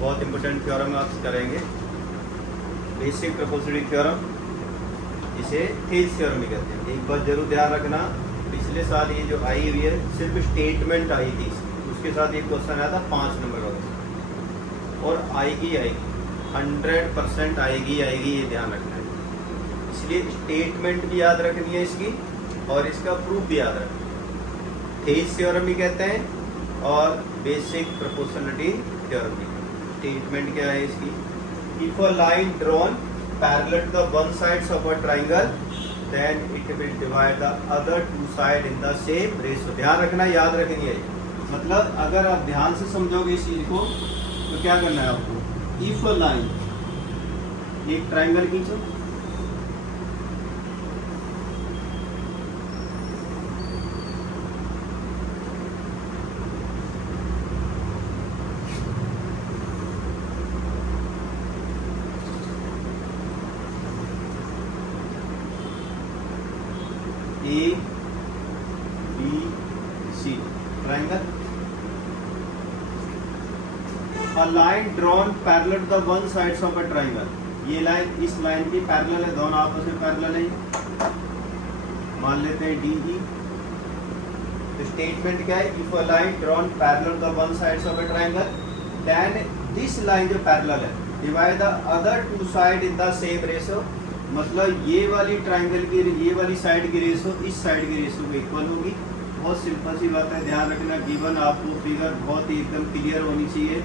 बहुत important theorem आप करेंगे, बेसिक प्रोपोर्शनलिटी थ्योरम, इसे थेल्स थ्योरम भी कहते हैं। एक बात जरूर ध्यान रखना, पिछले साल ये जो आई हुई है सिर्फ स्टेटमेंट आई थी, उसके साथ एक क्वेश्चन आया था 5 नंबर का क्वेश्चन, और आएगी 100% आएगी, ये ध्यान रखना है। इसलिए स्टेटमेंट भी याद रखनी है इसकी, और इसका प्रूफ भी याद रखना है। थेल्स थ्योरम भी कहते हैं और बेसिक प्रोपोर्शनलिटी थ्योरम भी। स्टेटमेंट क्या है इसकी? If a line drawn parallel to the one sides of a triangle then it will divide the other two side in the same ratio. ध्यान रखना, याद रखनी है। मतलब अगर आप ध्यान से समझोगे इस चीज को तो क्या करना है आपको? इफ अ लाइन, एक ट्रायंगल खींचो, A B C triangle, a line drawn parallel to the one sides of a triangle. ये लाइन इस लाइन की पैरेलल है, दोनों आपस में पैरेलल है, मान लेते हैं डी ई। तो स्टेटमेंट क्या है? If a line drawn parallel to the one sides of a triangle then this line जो पैरेलल है divide the other two side in the same ratio. मतलब ये वाली ट्रायंगल की ये वाली साइड की रेशो इस साइड की रेशो को इक्वल होगी। बहुत सिंपल सी बात है, ध्यान रखना। गिवन आपको फिगर बहुत ही एकदम क्लियर होनी चाहिए।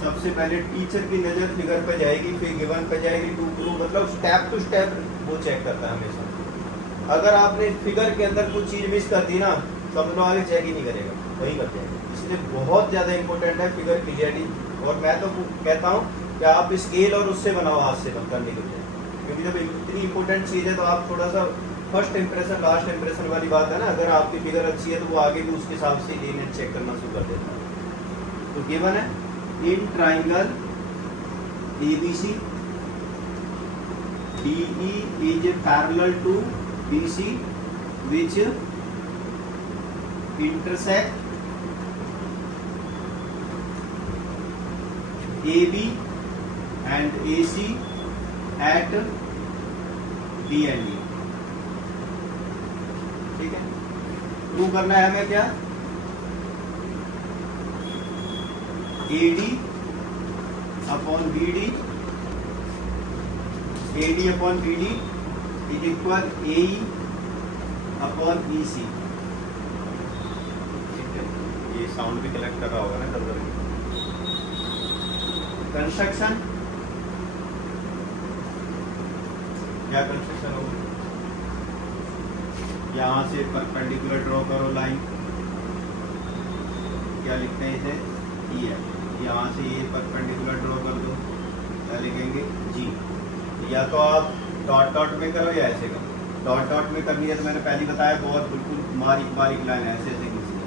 सबसे पहले टीचर की नज़र फिगर पे जाएगी, फिर गिवन पे जाएगी, टू प्रूव, मतलब स्टेप टू स्टेप वो चेक करता है हमेशा। अगर आपने फिगर के अंदर कुछ चीज़ मिस कर दी ना, सब लोग आगे चेक ही नहीं करेगा, वही कर जाएगा। इसलिए बहुत ज़्यादा इंपॉर्टेंट है फिगर क्लियरिटी। और मैं तो कहता हूँ कि आप स्केल और उससे बनाओ, हाथ से बन करने के लिए, क्योंकि जब इतनी इंपॉर्टेंट चीज़ है तो आप थोड़ा सा फर्स्ट इंप्रेशन लास्ट इंप्रेशन वाली बात है ना। अगर आपकी फिगर अच्छी है तो वो आगे भी उसके हिसाब से इमेज चेक करना शुरू कर देता है। तो गिवन है in triangle ABC DE is parallel to BC which intersect AB and AC at B and D। ठीक है, प्रूव करना है हमें क्या? AD upon BD, AD upon BD is equal AE upon EC। ठीक है, ये साउंड भी कलेक्ट कर रहा होगा ना कभी कभी। कंस्ट्रक्शन क्या कंस्ट्रक्शन होगा? यहाँ से परपेंडिकुलर ड्रॉ करो लाइन, क्या लिखते हैं इसे? ई है। यहाँ से ये परपेंडिकुलर ड्रॉ कर दो, क्या लिखेंगे? जी। या तो आप डॉट डॉट में करो या ऐसे करो। डॉट डॉट में करनी है तो मैंने पहले बताया, बहुत बिल्कुल बारीक बारीक लाइन ऐसे ऐसे खींचनी,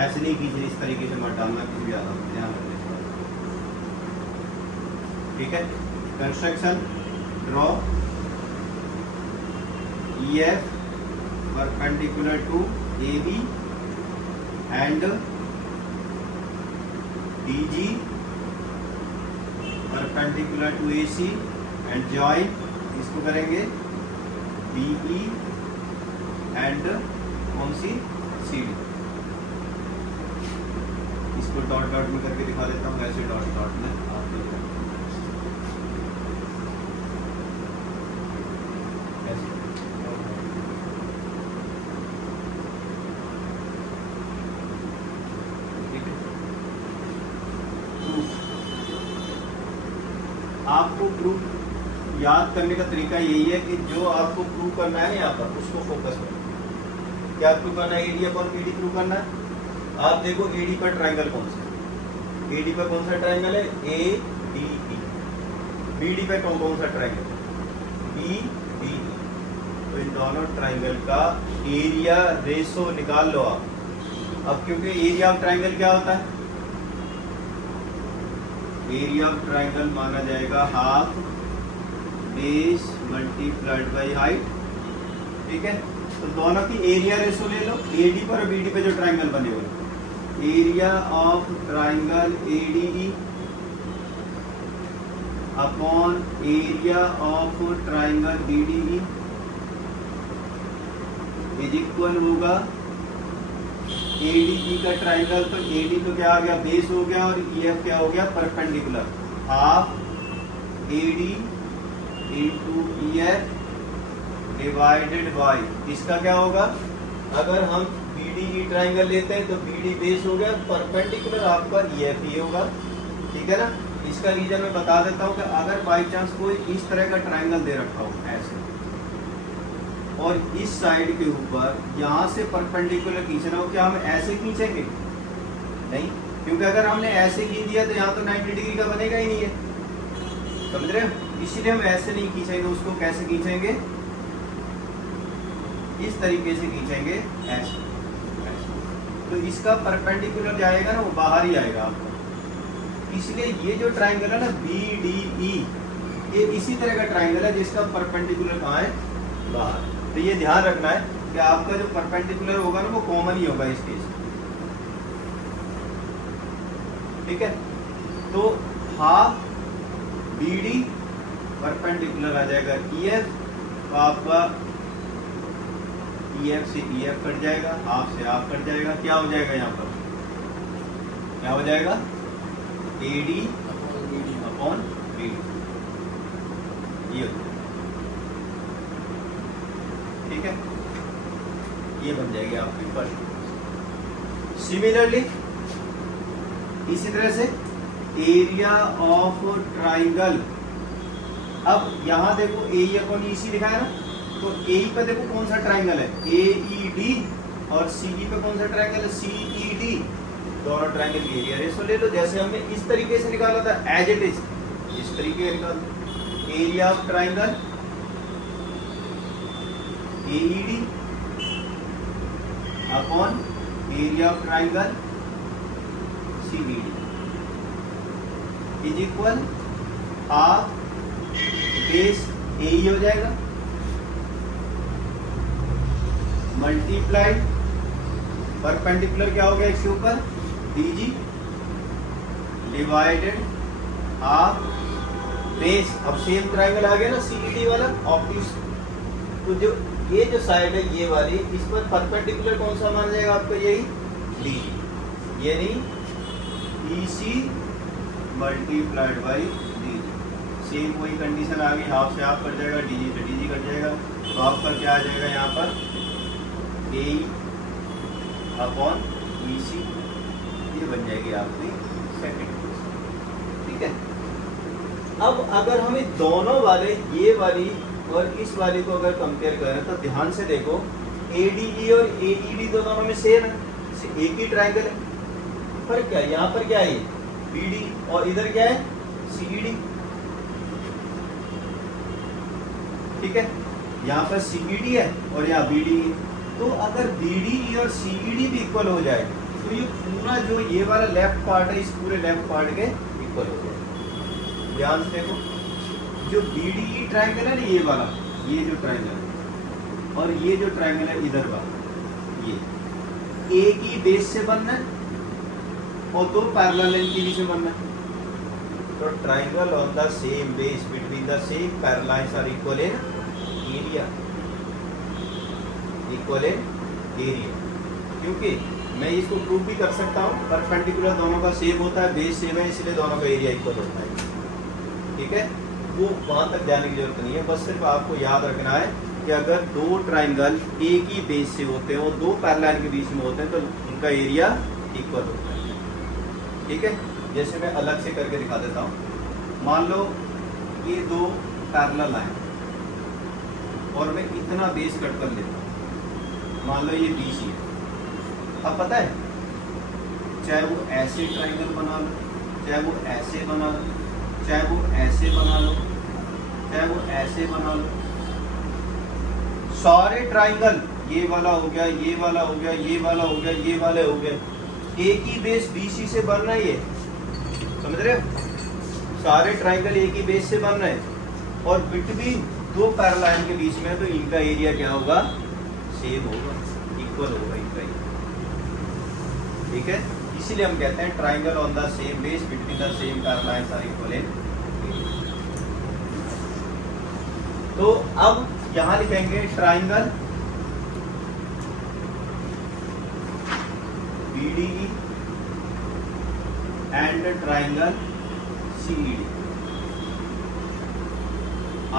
ऐसे नहीं खींचनी, इस तरीके से मत डालना किसी भी आधा, ध्यान रखना। ठीक है, construction draw EF perpendicular to AB and DG perpendicular to AC and join, इसको करेंगे BE and कौन सी? CD। इसको डॉट डॉट में करके दिखा देता हूँ, ऐसे डॉट डॉट में आप आपको प्रूफ याद करने का तरीका यही है कि जो आपको प्रूव करना है यहाँ पर उसको फोकस करो। क्या प्रूव करना है? AD अपॉन BD प्रूव करना है। आप देखो AD पर ट्रायंगल कौन सा है? AD पर कौन सा ट्रायंगल है? ADE। BD पे कौन सा ट्रायंगल है? BDE। तो इन दोनों ट्रायंगल का एरिया रेशो निकाल लो आप। अब क्योंकि एरिया ऑफ ट्रायंगल क्या होता है? एरिया ऑफ ट्रायंगल माना जाएगा half base multiplied by height. ठीक है, तो दोनों की एरिया रेशो ले लो, AD पर और BD पे जो ट्रायंगल बने हुए, area of triangle ADE upon area of triangle BDE is equal होगा ADE का ट्राइंगल, तो AD तो क्या आ गया, बेस हो गया, और EF क्या हो गया, perpendicular, half AD into EF divided by, इसका क्या होगा, अगर हम BDE ट्राइंगल लेते हैं तो BD बेस हो गया, परपेंडिकुलर आपका EF ही होगा, ठीक है ना। इसका रीजन मैं बता देता हूँ कि अगर बाई चांस कोई इस तरह का ट्राइंगल दे रखा हो ऐसे, और इस साइड के ऊपर यहाँ से परपेंडिकुलर खींचना हो, क्या हम ऐसे खींचेंगे, नहीं, क्योंकि अगर हमने ऐसे खींच दिया तो यहाँ तो 90 डिग्री का बनेगा ही नहीं है, समझ रहे हो, इसीलिए हम ऐसे नहीं खींचेंगे उसको, कैसे खींचेंगे, इस तरीके से खींचेंगे, ऐसे, तो इसका परपेंडिकुलर जाएगा ना, वो बाहर ही आएगा आपका। इसलिए ये जो ट्राइंगल है ना BDE, ये इसी तरह का ट्राइंगल है जिसका परपेंडिकुलर कहाँ है, बाहर। तो ये ध्यान रखना है कि आपका जो परपेंडिकुलर होगा ना वो कॉमन ही होगा इस केस, ठीक है। तो हाफ BD परपेंडिकुलर आ जाएगा EF, तो आपका EF से EF कट जाएगा, हाफ से हाफ कट जाएगा, क्या हो जाएगा यहाँ पर, क्या हो जाएगा, AD अपॉन BD, ये ठीक है, ये बन जाएगी आपकी फर्स्ट। सिमिलरली इसी तरह से एरिया ऑफ ट्राइंगल, अब यहाँ देखो AE अपॉन EC लिखा है ना, तो AE पे देखो कौन सा ट्राइंगल है, AED, और CE पे कौन सा ट्राइंगल है, CED, दोनों ट्राइंगल की एरिया रेशो ले लो, जैसे हमने इस तरीके से निकाला था एज इट इज, इस तरीके से निकाल, area of triangle AED upon area of triangle CBD is equal half base AE हो जाएगा मल्टीप्लाइड परपेंडिकुलर क्या हो गया इसके ऊपर DG डिवाइडेड हाफ बेस, अब सेम ट्राइंगल आ गया ना CED वाला ऑप्टिक्स, तो जो ये जो साइड है ये वाली, इस पर परपेंडिकुलर कौन सा मान जाएगा आपको, यही DG, ये नहीं EC multiplied by DG, same वही कंडीशन आ गई, हाफ से हाफ कट जाएगा, DG से DG कट जाएगा, तो आपका क्या आ जाएगा यहाँ पर AE अपॉन EC, ये बन जाएगी आपकी सेकंड, ठीक है। अब अगर हमें दोनों वाले, ये वाली और इस वाली को अगर कंपेयर करें तो ध्यान से देखो, ADE और AED तो दोनों में सेम है, एक ही ट्राइंगल है, फर्क क्या है, यहाँ पर क्या है BD और इधर क्या है CED, ठीक है, यहाँ पर CED है और यहाँ BD है, तो अगर BDE और CED भी इक्वल हो जाए तो ये पूरा जो ये वाला लेफ्ट पार्ट है, इस पूरे लेफ्ट पार्ट के इक्वल हो जाए। ध्यान से देखो, जो BDE ट्राइंगल है ना, ये वाला, ये जो ट्राइंगल है और ये जो ट्राइंगल है इधर वाला, ये एक ही बेस से बनना है और दो पैरेलल लाइन के बीच में बनना है, तो triangle on the same base between the same parallel lines are equal in area, equal in area, क्योंकि मैं इसको प्रूव भी कर सकता हूँ, परपेंडिकुलर दोनों का सेम होता है, बेस सेम है, इसलिए दोनों का एरिया इक्वल होता है, ठीक है। वो वहां तक जाने की जरूरत नहीं है, बस सिर्फ आपको याद रखना है कि अगर दो ट्राइंगल एक ही बेस से होते हैं और दो पैरेलल के बीच में होते हैं तो उनका एरिया इक्वल होता है, ठीक है। जैसे मैं अलग से करके दिखा देता हूँ, मान लो ये दो पैरेलल लाइन और मैं इतना बेस कट कर लेता हूँ, मान लो ये BC है, अब पता है चाहे वो ऐसे ट्राइंगल बना लो, चाहे वो ऐसे बना लो, चाहे वो ऐसे बना लो, चाहे वो ऐसे बना लो, सारे ट्राइंगल, ये वाला हो गया, ये वाला हो गया, ये वाला हो गया, ये वाले हो गए, एक ही बेस BC से बन रहा है, ये समझ रहे हो, सारे ट्राइंगल एक ही बेस से बन रहे हैं और बिटवीन दो पैरेलल के बीच में, तो इनका एरिया क्या होगा, सेम होगा, इक्वल होगा इनका, ठीक है। इसीलिए हम कहते हैं triangle on the same base between the same parallel lines are equal in, तो अब यहां लिखेंगे triangle BDE and triangle CED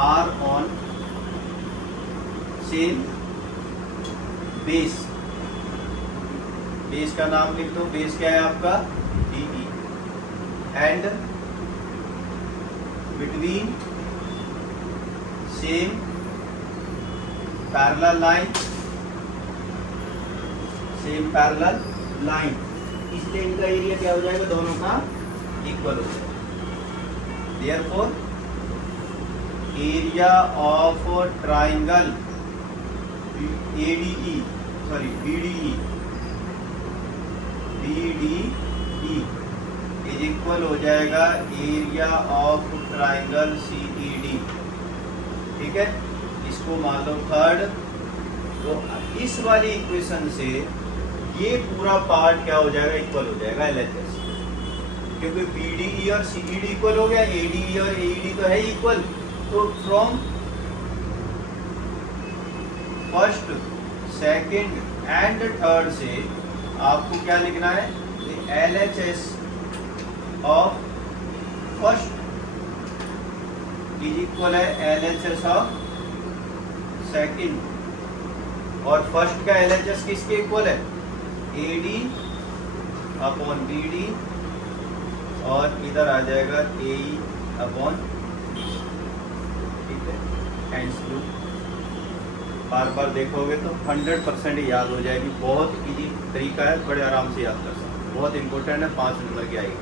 are on same base. Base का नाम लिख दो, बेस क्या है आपका DE, and between same parallel line, same parallel line, इसलिए इनका एरिया क्या हो जाएगा, दोनों का इक्वल हो जाएगा। Therefore area of triangle BDE is equal हो जाएगा एरिया ऑफ ट्राइंगल CED। ठीक है, इसको मान लो थर्ड। तो इस वाली इक्वेशन से ये पूरा पार्ट क्या हो जाएगा, इक्वल हो जाएगा LHS, क्योंकि BDE और CED इक्वल हो गया, ADE और AED तो है इक्वल। तो from first, second and third से आपको क्या लिखना है, LHS of first is equal है LHS ऑफ सेकंड, और फर्स्ट का LHS किसके इक्वल है, AD अपॉन BD, और इधर आ जाएगा AE अपॉन BC। ठीक है, हैंड्स ब्लू। बार बार देखोगे तो 100% याद हो जाएगी। बहुत इजी तरीका है, बड़े आराम से याद कर सकते, बहुत इंपॉर्टेंट है, 5 नंबर की आएगी।